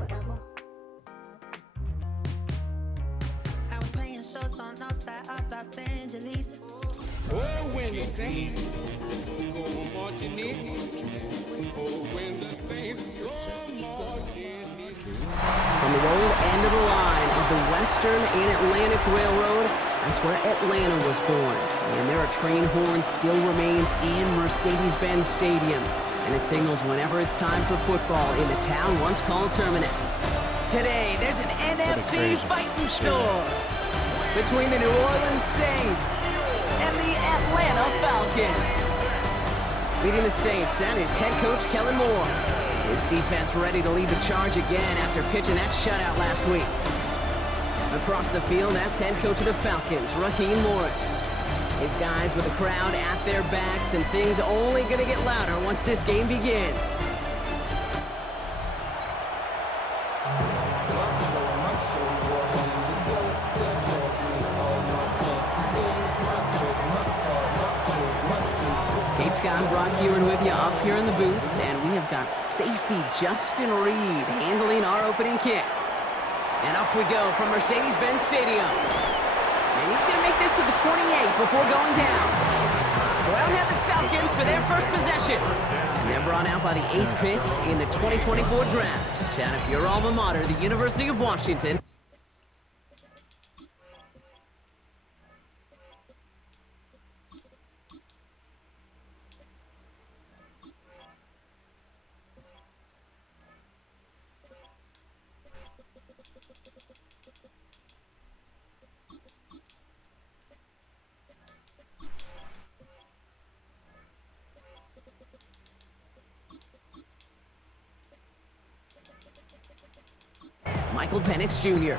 I was playing shows on outside of Los Angeles. Oh, when the Saints go marching in. Oh, when the Saints go marching in. From the old end of the line of the Western and Atlantic Railroad, that's where Atlanta was born. And there are train horns still remains in Mercedes-Benz Stadium. And it signals whenever it's time for football in the town once called Terminus. Today, there's an NFC fighting storm between the New Orleans Saints and the Atlanta Falcons. Leading the Saints, that is head coach Kellen Moore. His defense ready to lead the charge again after pitching that shutout last week. Across the field, that's head coach of the Falcons, Raheem Morris. His guys with the crowd at their backs, and things only gonna get louder once this game begins. Kate Scott, Brock Ewan with you up here in the booth, and we have got safety Justin Reed handling our opening kick. And off we go from Mercedes-Benz Stadium. And he's going to make this to the 28 before going down. So out have the Falcons for their first possession. And they're brought out by the 8th pick in the 2024 draft. Out of your alma mater, the University of Washington. Michael Penix Jr.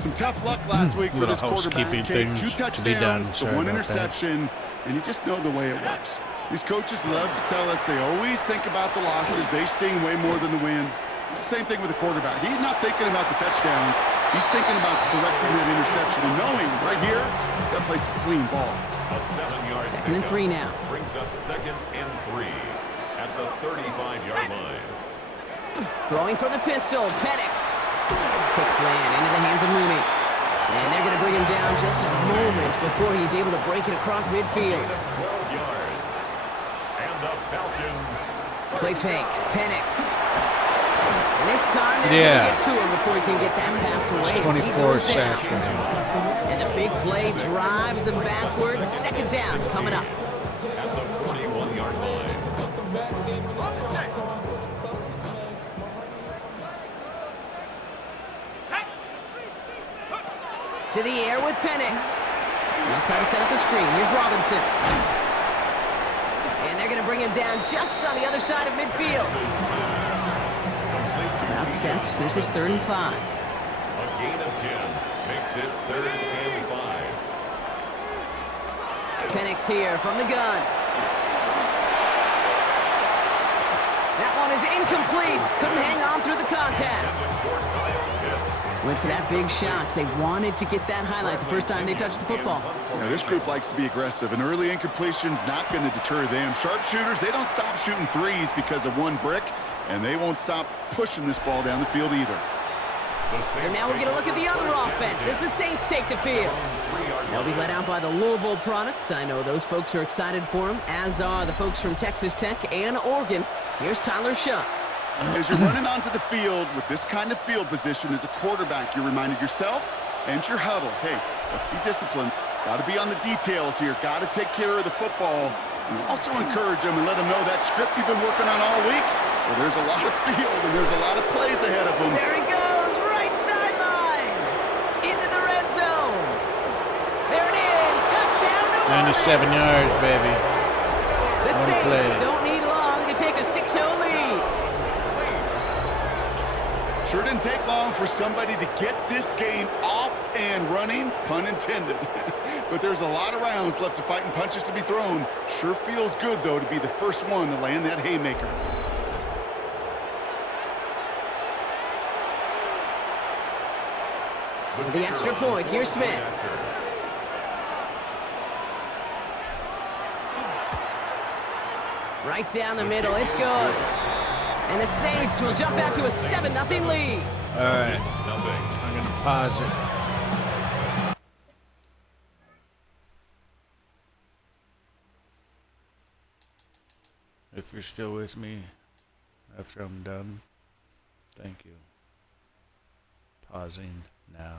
Some tough luck last week for this quarterback. Okay, 2 touchdowns to 1 interception, and you just know the way it works. These coaches love to tell us they always think about the losses. They sting way more than the wins. It's the same thing with the quarterback. He's not thinking about the touchdowns. He's thinking about correcting that interception and knowing right here he's got to play some clean ball. A 7-yard 2nd and 3 now. Brings up 2nd and 3 at the 35-yard line. Throwing for the pistol, Penix. Quick slant into the hands of Mooney. And they're going to bring him down just a moment before he's able to break it across midfield. 12 yards. And the Falcons. Play fake, Penix. And this time they're going to get to him before he can get that pass away. It's 24 sacks for him. And the big play drives them backwards. 2nd down coming up. At the 41-yard line. To the air with Penix. They'll try to set up the screen. Here's Robinson. And they're going to bring him down just on the other side of midfield. About set. This is 3rd and 5. A gain of 10 makes it 3rd and 5. Penix here from the gun. That one is incomplete. Couldn't hang on through the contact. Went for that big shot. They wanted to get that highlight the first time they touched the football. Yeah, this group likes to be aggressive. An early incompletion's not going to deter them. Sharpshooters, they don't stop shooting threes because of one brick, and they won't stop pushing this ball down the field either. So now we're going to look at the other offense as the Saints take the field. They'll be led out by the Louisville products. I know those folks are excited for them, as are the folks from Texas Tech and Oregon. Here's Tyler Shuck. As you're running onto the field with this kind of field position as a quarterback, you're reminding yourself and your huddle, hey, let's be disciplined. Got to be on the details here. Got to take care of the football. And also encourage them and let them know that script you've been working on all week. Well, there's a lot of field and there's a lot of plays ahead of them. There he goes, right sideline, into the red zone. There it is, touchdown to 97 yards, baby. The Saints don't need long to take a 6-0 lead. Sure didn't take long for somebody to get this game off and running, pun intended. But there's a lot of rounds left to fight and punches to be thrown. Sure feels good, though, to be the first one to land that haymaker. The extra point, here's Smith. Right down the middle, it's good. And the Saints will jump out to a 7-0 lead. All right. I'm going to pause it. If you're still with me after I'm done, thank you. Pausing now.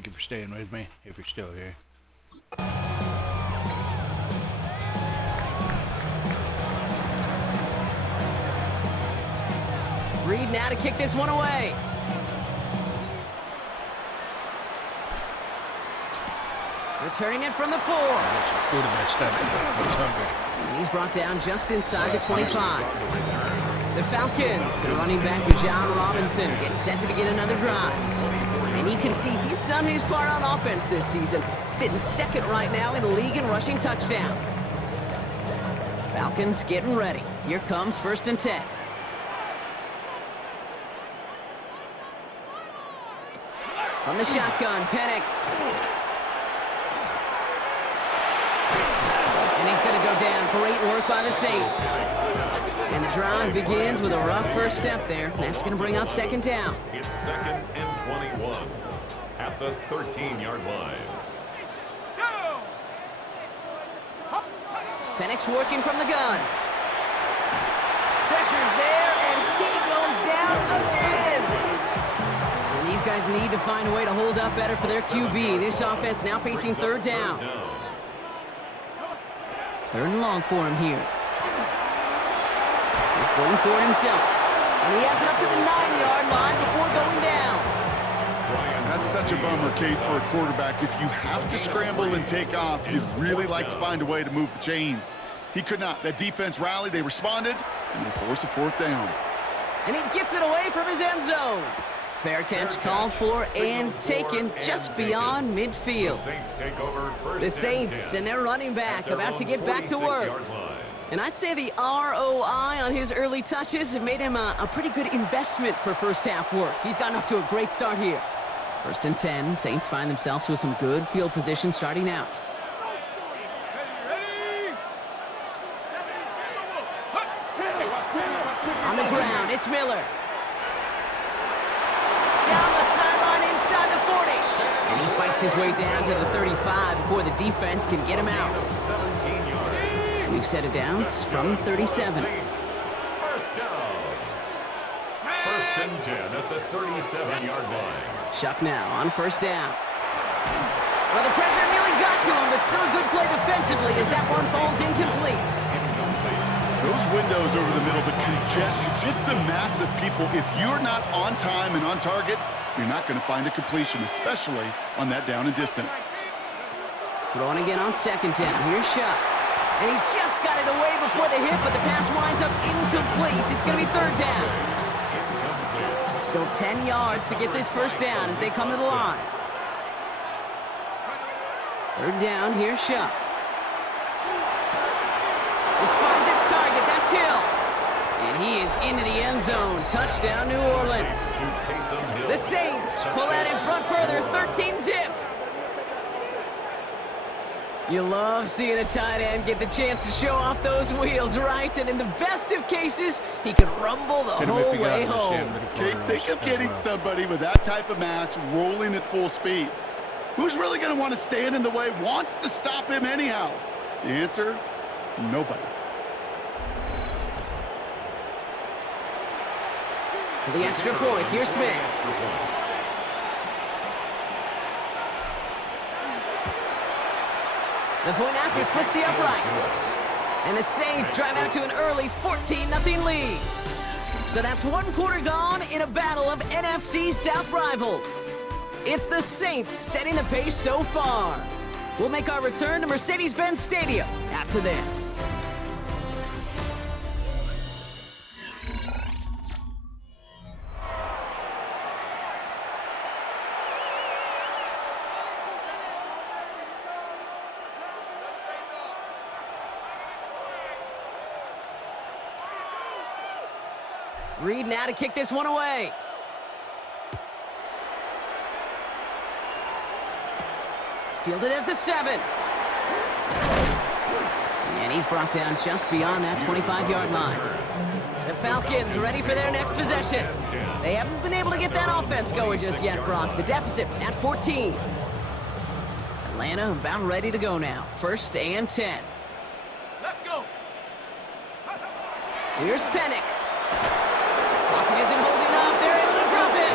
Thank you for staying with me, if you're still here. Reed now to kick this one away. Returning it from the 4. That's a quarterback step. He's hungry. And he's brought down just inside the 25. The Falcons, the running back John Robinson, getting set to begin another drive. And you can see he's done his part on offense this season, sitting second right now in the league in rushing touchdowns. Falcons getting ready. Here comes 1st and 10. From the shotgun, Penix. And he's going to go down. Great work by the Saints. And the drive begins with a rough first step there. That's going to bring up 2nd down. It's 2nd and 21 at the 13-yard line. Penix working from the gun. Pressure's there, and he goes down again. And these guys need to find a way to hold up better for their QB. This offense now facing 3rd down. 3rd and long for him here. He's going for it himself. And he has it up to the 9-yard line before going down. That's such a bummer, Kate, for a quarterback. If you have to scramble and take off, you'd really like to find a way to move the chains. He could not. That defense rallied, they responded, and they forced a 4th down. And he gets it away from his end zone. Fair catch called for and taken just beyond midfield. The Saints and their running back about to get back to work. And I'd say the ROI on his early touches have made him a pretty good investment for first half work. He's gotten off to a great start here. 1st and 10, Saints find themselves with some good field position starting out. On the ground, it's Miller. Down the sideline inside the 40. And he fights his way down to the 35 before the defense can get him out. New set of downs from 37. First down. 1st and 10 at the 37-yard line. Shuck now on 1st down. Well, the pressure nearly got to him, but still a good play defensively as that one falls incomplete. Those windows over the middle, the congestion, just the mass of people. If you're not on time and on target, you're not going to find a completion, especially on that down and distance. Throwing again on 2nd down. Here's Shuck. And he just got it away before the hit, but the pass winds up incomplete. It's going to be 3rd down. Still 10 yards to get this 1st down as they come to the line. 3rd down, here's Shuck. This finds its target, that's Hill. And he is into the end zone. Touchdown, New Orleans. The Saints pull that in front further, 13-zip. You love seeing a tight end get the chance to show off those wheels, right? And in the best of cases, he could rumble the whole way home. Kate, think of getting somebody with that type of mass rolling at full speed. Who's really going to want to stand in the way, wants to stop him anyhow? The answer, nobody. For the extra point, here's Smith. The point after splits the uprights. And the Saints drive out to an early 14-0 lead. So that's 1 quarter gone in a battle of NFC South rivals. It's the Saints setting the pace so far. We'll make our return to Mercedes-Benz Stadium after this. Reed now to kick this one away. Fielded at the 7. And he's brought down just beyond that 25-yard line. The Falcons ready for their next possession. They haven't been able to get that offense going just yet, Brock. The deficit at 14. Atlanta about ready to go now. 1st and 10. Let's go. Here's Penix. Pocket isn't holding up. They're able to drop it.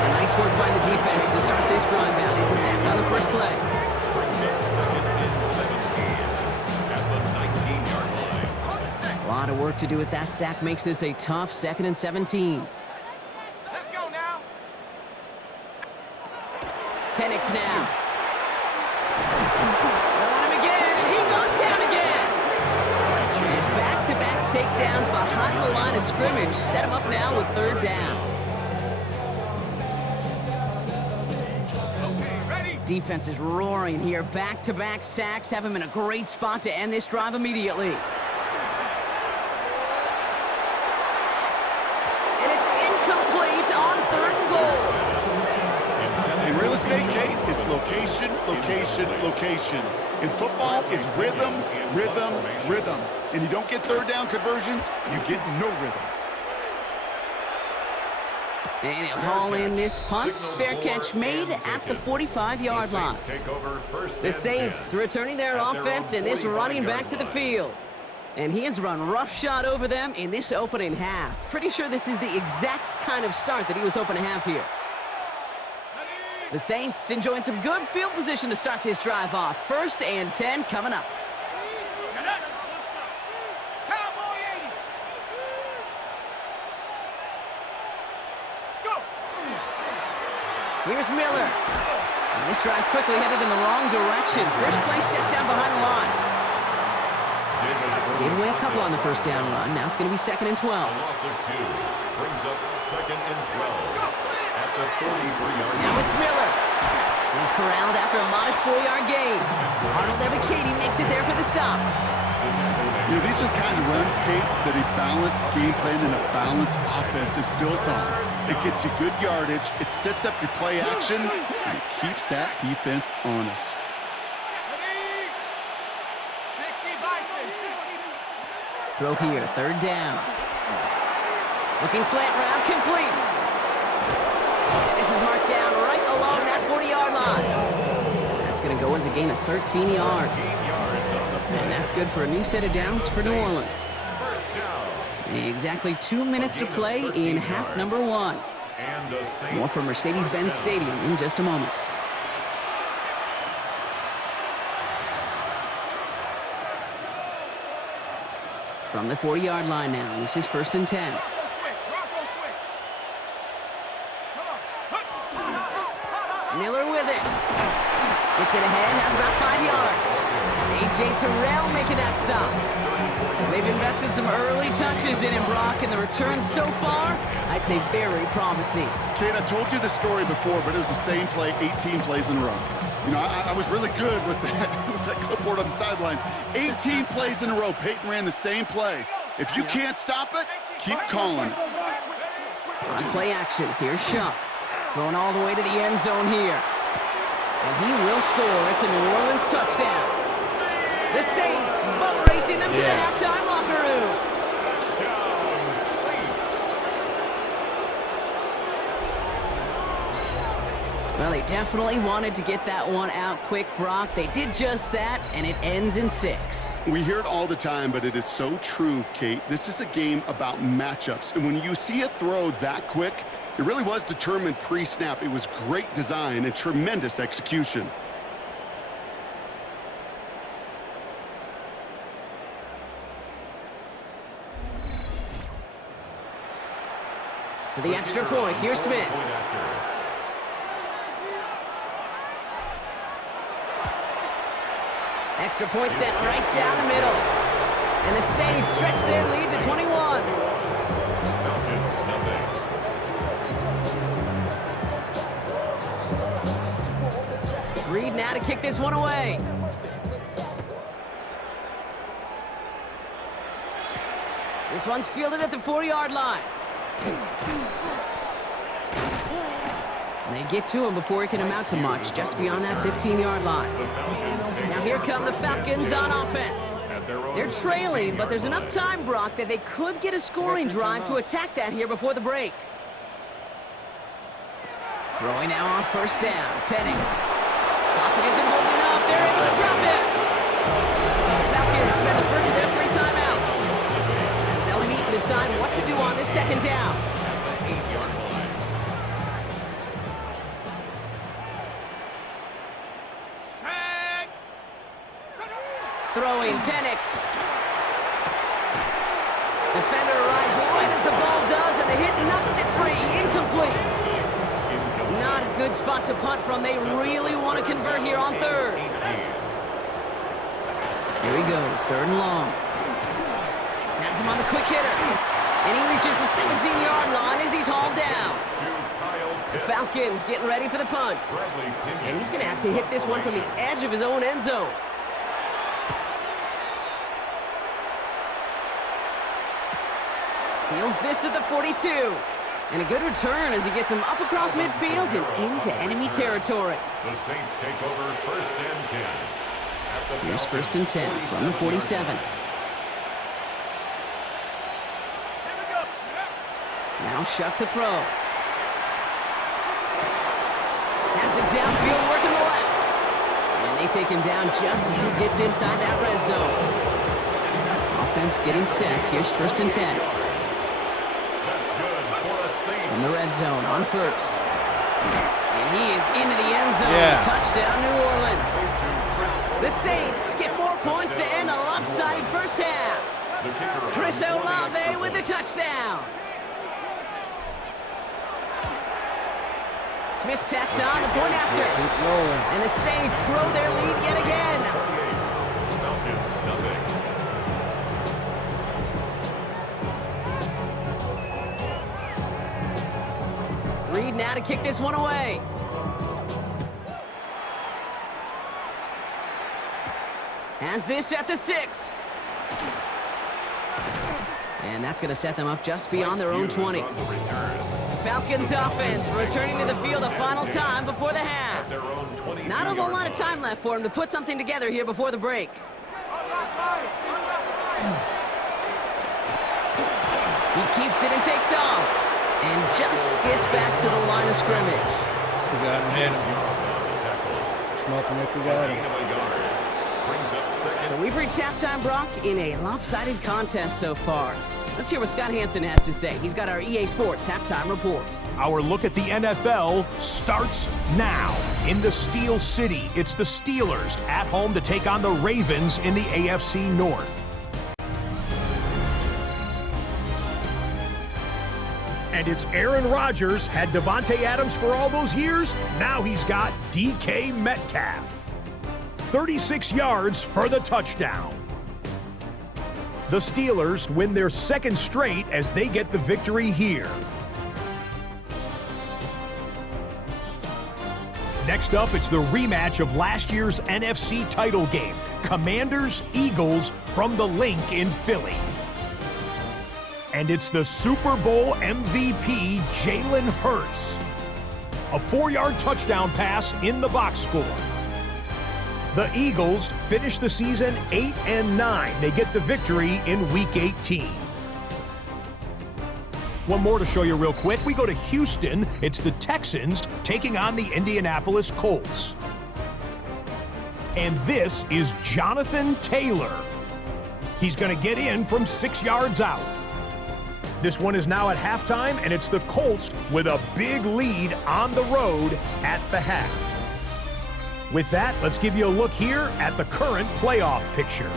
A nice Nice work by the defense to start this drive out. It's a sack on the first play. Brings up 2nd and 17 at the 19-yard line. A lot of work to do as that sack makes this a tough 2nd and 17. Let's go now. Penix now. On him again, and he goes down again. And back-to-back takedowns behind the line of scrimmage set him up now with 3rd down. Defense is roaring here. Back-to-back sacks have him in a great spot to end this drive immediately. And it's incomplete on 3rd and goal. In real estate, Kate, it's location, location, location. In football, it's rhythm, rhythm, rhythm. And you don't get 3rd down conversions, you get no rhythm. And he'll haul in this punt. Fair catch made at the 45-yard line. The Saints returning their offense and this running back to the field. And he has run roughshod over them in this opening half. Pretty sure this is the exact kind of start that he was hoping to have here. The Saints enjoying some good field position to start this drive off. 1st and 10 coming up. Here's Miller. And this drive's quickly headed in the wrong direction. First play set down behind the line. Gave away a couple on the first down run. Now it's going to be 2nd and 12. Loss of 2 brings up 2nd and 12 at the 43-yard line. Now it's Miller. He's corralled after a modest 4-yard gain. Arnold Ebiketie makes it there for the stop. You know, these are the kind of runs, Kate, that a balanced game plan and a balanced offense is built on. It gets you good yardage, it sets up your play action, and it keeps that defense honest. Throw here, 3rd down. Looking slant route, complete. And this is marked down right along that 40-yard line. That's going to go as a gain of 13 yards. And that's good for a new set of downs for New Orleans. Exactly 2 minutes to play in half number 1. More from Mercedes-Benz Stadium in just a moment. From the 40-yard line now, this is 1st and 10. Miller with it. Gets it ahead, has about 5 yards. A.J. Terrell making that stop. They've invested some early touches in him, Brock, and the returns so far, I'd say very promising. Kate, I told you this story before, but it was the same play 18 plays in a row. You know, I was really good with that clipboard on the sidelines. 18 plays in a row. Peyton ran the same play. If you can't stop it, keep calling it. On play action, here's Shuck. Going all the way to the end zone here. And he will score. It's a New Orleans touchdown. The Saints boat racing them to the halftime locker room. Well, they definitely wanted to get that one out quick, Brock. They did just that, and it ends in 6. We hear it all the time, but it is so true, Kate. This is a game about matchups, and when you see a throw that quick, it really was determined pre-snap. It was great design and tremendous execution. For the extra point, here's Smith. Extra point set right down the middle. And the Saints stretch their lead to 21. Reed now to kick this one away. This one's fielded at the 4-yard line. And they get to him before he can amount to much, just beyond that 15-yard line. Now here come the Falcons on offense. They're trailing, but there's enough time, Brock, that they could get a scoring drive to attack that here before the break. Throwing now on 1st down. Penix. Pocket isn't holding up. They're able to drop it. The Falcons spend the first of their 3 timeouts as they'll meet and decide what to do on this 2nd down. Throwing, Penix. Defender arrives right as the ball does, and the hit knocks it free. Incomplete. Not a good spot to punt from. They really want to convert here on third. Here he goes, 3rd and long. Has him on the quick hitter. And he reaches the 17-yard line as he's hauled down. The Falcons getting ready for the punt. And he's going to have to hit this one from the edge of his own end zone. Fields this at the 42. And a good return as he gets him up across midfield and into enemy territory. The Saints take over 1st and 10. Here's 1st and 10 from the 47. Now Shuck to throw. Has it downfield, working the left. And they take him down just as he gets inside that red zone. Offense getting set. Here's 1st and 10. In the red zone on 1st. And he is into the end zone. Yeah. Touchdown, New Orleans. The Saints get more points to end a lopsided first half. Chris Olave with the touchdown. Smith tacks on the point after. And the Saints grow their lead yet again. Falcons, nothing. Reed now to kick this one away. Has this at the 6. And that's going to set them up just beyond their own 20. The Falcons offense returning to the field a final time before the half. Not a whole lot of time left for him to put something together here before the break. He keeps it and takes off. And just gets back to the line of scrimmage. We got him. Smoke him if we got him. So we've reached halftime, Brock, in a lopsided contest so far. Let's hear what Scott Hansen has to say. He's got our EA Sports halftime report. Our look at the NFL starts now. In the Steel City, it's the Steelers at home to take on the Ravens in the AFC North. And it's Aaron Rodgers. Had Devontae Adams for all those years. Now he's got DK Metcalf. 36 yards for the touchdown. The Steelers win their 2nd straight as they get the victory here. Next up, it's the rematch of last year's NFC title game. Commanders-Eagles from the Link in Philly. And it's the Super Bowl MVP, Jalen Hurts. A 4-yard touchdown pass in the box score. The Eagles finish the season 8-9. They get the victory in Week 18. One more to show you real quick. We go to Houston. It's the Texans taking on the Indianapolis Colts. And this is Jonathan Taylor. He's going to get in from 6 yards out. This one is now at halftime, and it's the Colts with a big lead on the road at the half. With that, let's give you a look here at the current playoff picture.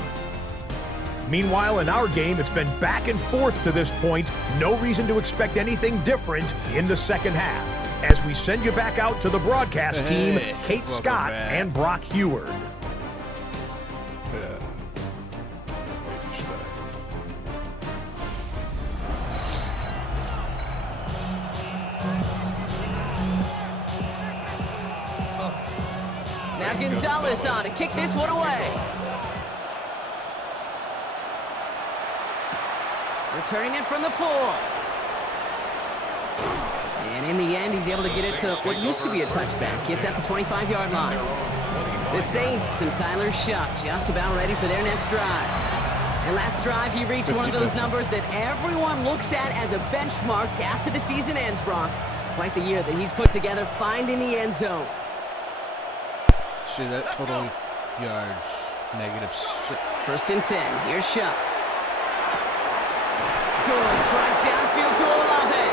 Meanwhile, in our game, it's been back and forth to this point. No reason to expect anything different in the second half. As we send you back out to the broadcast team, Kate Scott and Brock Heward. Now Gonzalez on to kick this one away. Returning it from the 4. And in the end, he's able to get it to what used to be a touchback. It's at the 25-yard line. The Saints and Tyler Shuck just about ready for their next drive. And last drive, he reached one of those numbers that everyone looks at as a benchmark after the season ends, Brock. Quite the year that he's put together, finding the end zone. See that total yards, -6. 1st and 10, here's Shuck. Goes right downfield to Olave.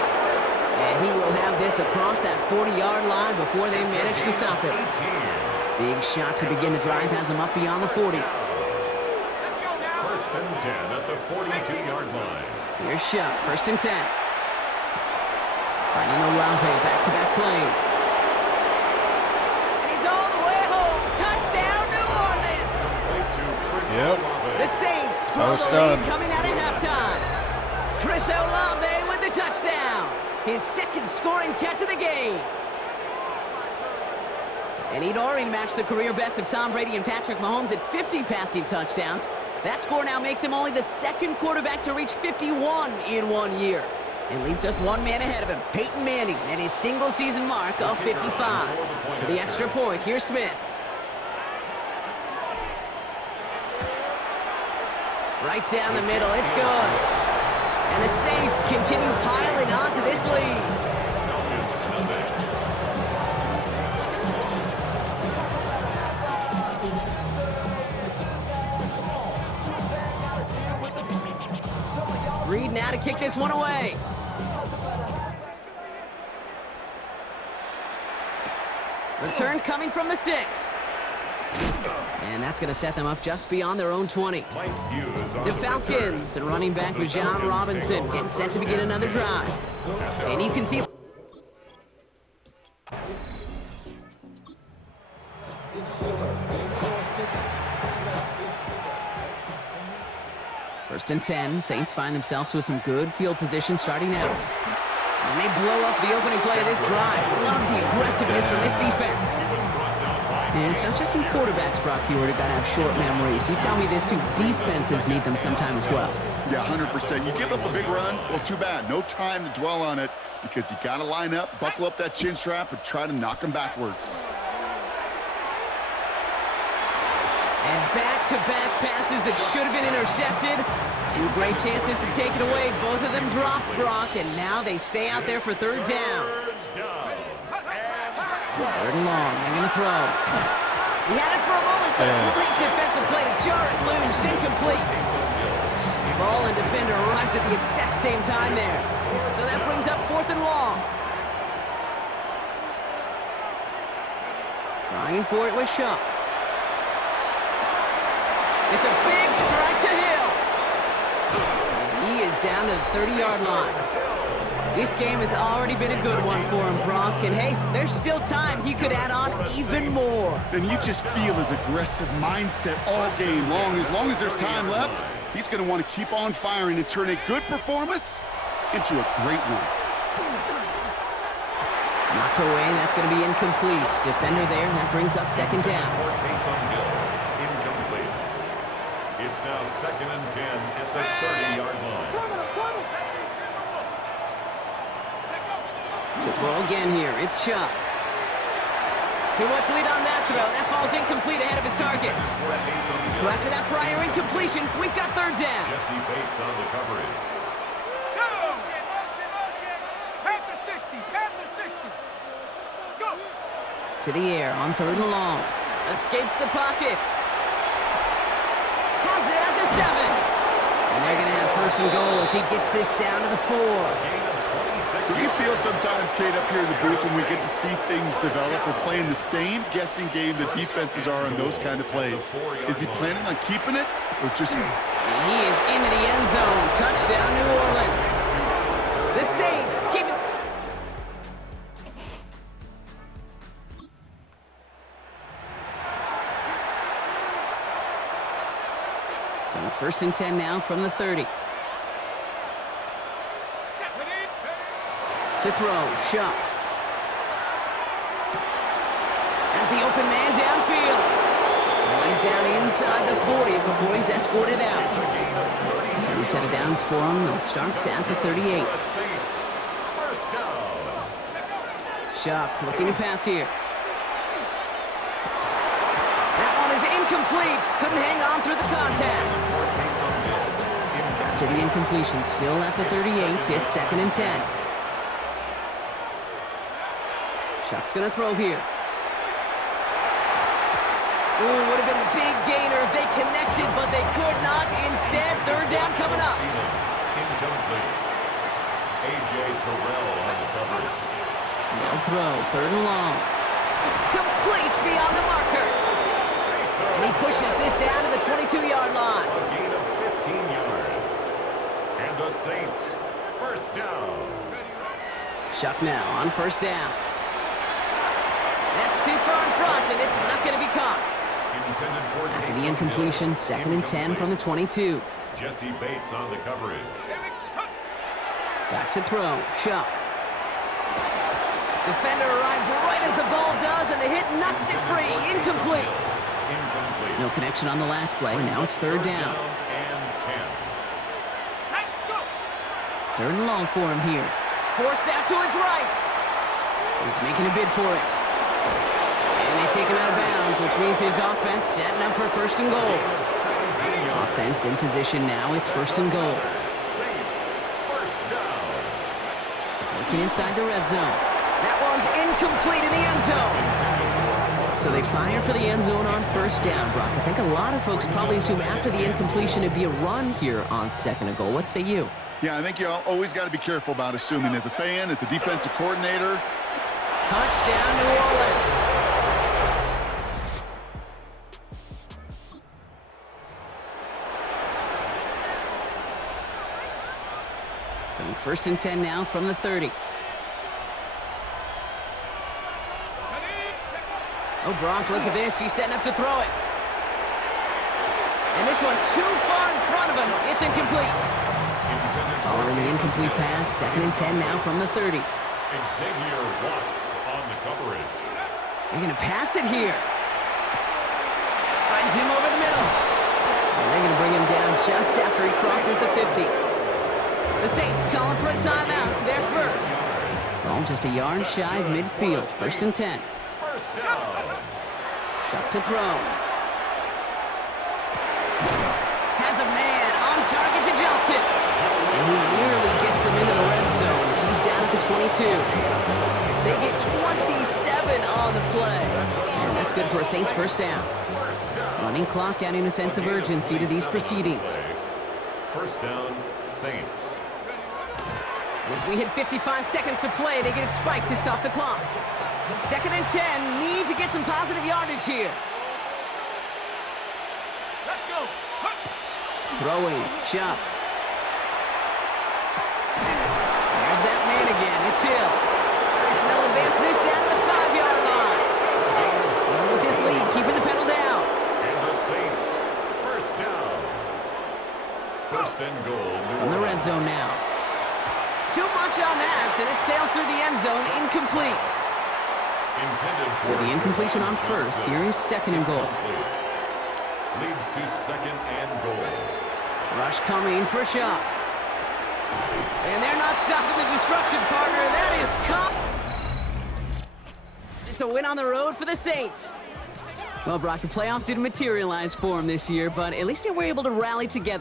And he will have this across that 40-yard line before they manage to stop it. Big shot to begin the drive has him up beyond the 40. at the 42-yard line. Here's Shuck, 1st and 10. Finding Olave, back-to-back plays. And he's all the way home. Touchdown, New Orleans! Yep. The Saints grow the lead coming out of halftime. Chris Olave with the touchdown. His 2nd scoring catch of the game. And he'd already matched the career best of Tom Brady and Patrick Mahomes at 50 passing touchdowns. That score now makes him only the 2nd quarterback to reach 51 in 1 year. And leaves just one man ahead of him, Peyton Manning, and his single-season mark of 55. For the extra point, here's Smith. Right down the middle, it's good. And the Saints continue piling onto this lead. Reed now to kick this one away. Return coming from the 6. And that's going to set them up just beyond their own 20. The Falcons and running back Bijan Robinson getting set to begin another drive. And you can see... First and 10, Saints find themselves with some good field position starting out. And they blow up the opening play of this drive. Love the aggressiveness from this defense. And it's not just some quarterbacks, Brock, here that gotta have short memories. You tell me this too, defenses need them sometime as well. Yeah, 100%. You give up a big run, well, too bad. No time to dwell on it because you gotta line up, buckle up that chin strap, and try to knock them backwards. And back-to-back passes that should have been intercepted. 2 great chances to take it away. Both of them dropped, Brock, and now they stay out there for 3rd down. 3rd and long, they're going to throw. He had it for a moment, but a great defensive play to jar it loose, incomplete. Ball and defender arrived at the exact same time there. So that brings up 4th and long. Trying for it with Shuck. It's a big strike to Hill. And he is down to the 30-yard line. This game has already been a good one for him, Brock. And hey, there's still time he could add on even more. And you just feel his aggressive mindset all game long. As long as there's time left, he's going to want to keep on firing and turn a good performance into a great one. Knocked away, and that's going to be incomplete. Defender there, and that brings up 2nd down. It's now 2nd and 10 at the 30-yard line. To throw again here, it's Shuck. Too much lead on that throw. That falls incomplete ahead of his target. So after that prior incompletion, we've got 3rd down. Jesse Bates on the coverage. Panther 60, Panther 60. Go. To the air on 3rd and long. Escapes the pocket. Has it at the 7. And they're going to have 1st and goal as he gets this down to the 4. Do you feel sometimes, Kate, up here in the booth when we get to see things develop, we're playing the same guessing game the defenses are on those kind of plays? Is he planning on keeping it or just... And he is into the end zone. Touchdown, New Orleans. The Saints keep it... So 1st and 10 now from the 30. To throw, Shuck. As the open man downfield. And he's down inside the 40 before he's escorted out. 2 set of downs for him. Starts at the 38. Shuck looking to pass here. That one is incomplete. Couldn't hang on through the contact. After the incompletion, still at the 38. It's 2nd and 10. Shuck's gonna throw here. Ooh, would have been a big gainer if they connected, but they could not. Instead, 3rd down coming up. Incomplete. A.J. Terrell on the coverage. No throw, 3rd and long. Complete beyond the marker. And he pushes this down to the 22-yard line. A gain of 15 yards. the Saints. First down. Shuck now on first down. That's too far in front, and it's not going to be caught. After the incompletion, 2nd and 10 from the 22. Jesse Bates on the coverage. Back to throw. Shuck. Defender arrives right as the ball does, and the hit knocks it free. Incomplete. No connection on the last play. Now it's 3rd down. Third and long for him here. Forced out to his right. He's making a bid for it. And they take him out of bounds, which means his offense setting up for 1st and goal. Offense in position now. It's 1st and goal. Looking inside the red zone. That one's incomplete in the end zone. So they fire for the end zone on 1st down, Brock. I think a lot of folks probably assume after the incompletion it'd be a run here on 2nd and goal. What say you? Yeah, I think you always got to be careful about assuming as a fan, as a defensive coordinator. Touchdown, New Orleans. So 1st and 10 now from the 30. Oh, Brock, look at this. He's setting up to throw it. And this one too far in front of him. It's incomplete. Following the incomplete pass, 2nd and 10 now from the 30. Xavier Watts on the coverage. They're going to pass it here. Finds him over the middle. And they're going to bring him down just after he crosses the 50. The Saints calling for a timeout. They're first. Ball just a yard shy of midfield. 1st and 10. First down. Shot to throw. Has a man on target to Johnson. And he nearly gets them into the red zone as he's down at the 22. They get 27 on the play. And that's good for a Saints 1st down. Running clock adding a sense of urgency to these proceedings. 1st down, Saints. As we hit 55 seconds to play, they get it spiked to stop the clock. 2nd and 10, need to get some positive yardage here. Let's go. Throwing, Shuck. There's that man again, it's Hill. And they'll advance this down to the 5-yard line. And with this lead, keeping the pedal down. And the Saints, 1st down. 1st and goal. From the red zone now. Too much on that, and it sails through the end zone, incomplete. So the incompletion on 1st, here is 2nd and goal. Leads to 2nd and goal. Rush coming for Shuck. And they're not stopping the destruction, partner. That is It's a win on the road for the Saints. Well, Brock, the playoffs didn't materialize for them this year, but at least they were able to rally together.